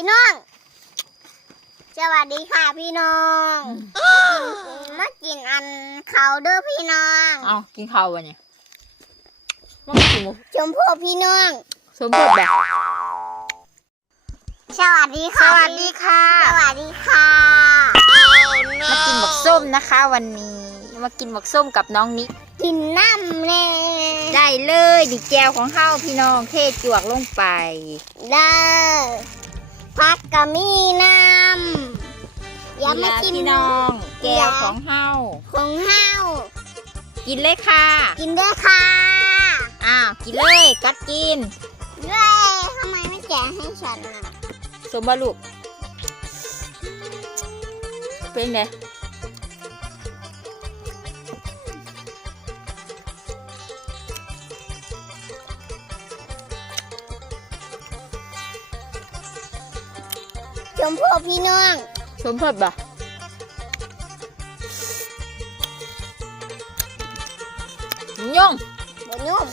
พี่น้อง สวัสดีค่ะพี่น้องมากินอันเขาวเด้อพี่น้อง เอากินข้าววะเนี่ยว่ามันกินหมูชมพู่พี่น้อง สมบูรณ์แบบสวัสดีค่ะสวัสดีค่ะสวัสดีค่ะ มากินหมกส้มนะคะวันนี้ มากินหมกส้มกับน้องนิกกินน้ำแน่ได้เลยดิแจวของเฮาพี่น้องเทจวกลงไป เด้อ พักกะมีน้ำอย่ามากินพี่น้องแจวของเฮาของห้าวกินเลยค่ะ กินด้วยค่ะอ้าวกินเลยกัดกินเย้ทำไมไม่แกะให้ฉันอะสมบัติลูกเป็นไง ชมพู่พี่น้องสมบูรณ์บ่ย่องบนนุ่ม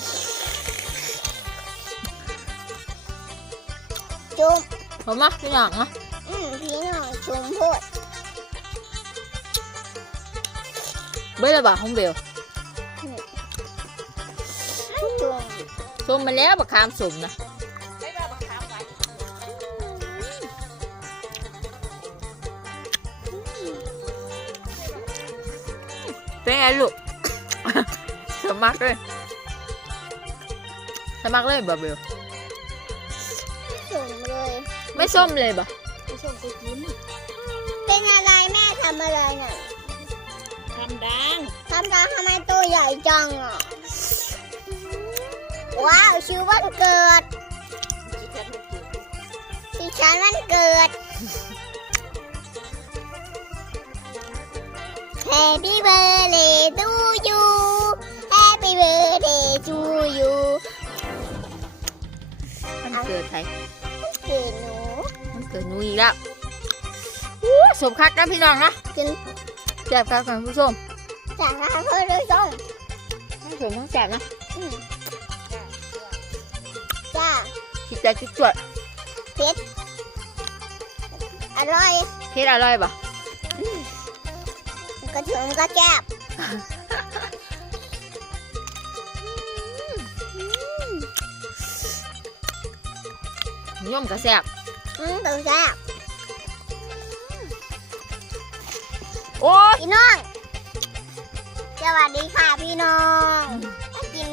จุ่มเอามาพี่น้องนะอืมพี่น้องชมพู่เบื่อบ่ของเบลจุ่มส้มมาแล้วบักขามสมนะ เป็นไงลูก สมัครเลย สมัครเลยบ่เบลจุ่มเลยไม่ส้มเลยบ่ชมไปกินเป็นอะไรแม่ทำอะไรน่ะทำดังทำตาทำไมตัวใหญ่จังอะ ว้าวชื่อวันเกิดดิ Happy birthday to you Happy birthday to you มันเกิดใครเกิดหนู มันเกิดหนูอีกแล้วอู้สมคักนะพี่น้องนะกินแซ่บครับคุณผู้ชมจากร้านเพื่อนด้วยส้มทั้งสมทั้งแซ่บนะอืมจ้าคิดใจจุดจวดเผ็ดอร่อยเผ็ดอร่อยบ่ กระเทียมกระแจบย่อมกระแซบอืมตัวแซ่บโอ้ยพี่น้อง สวัสดีค่ะพี่น้อง มากิน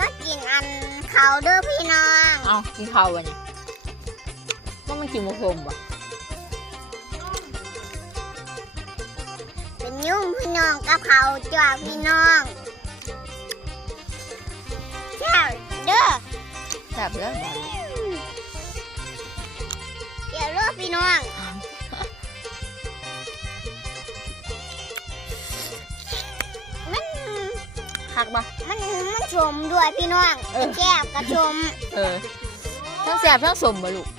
มากินอันเขาเด้อพี่น้อง เอากินข้าววะเนี่ยว่ามันกินหมูส้มบ่เป็น ยุ่งพี่น้องกับเขาจ้าพี่น้องแซ่บเด้อแซ่บเลยบ่เดี๋ยวเด้อพี่น้องมันคักบ่มันมันชมด้วยพี่น้องแก้วกระชม เออทั้งแซ่บทั้งสมบ่ลูก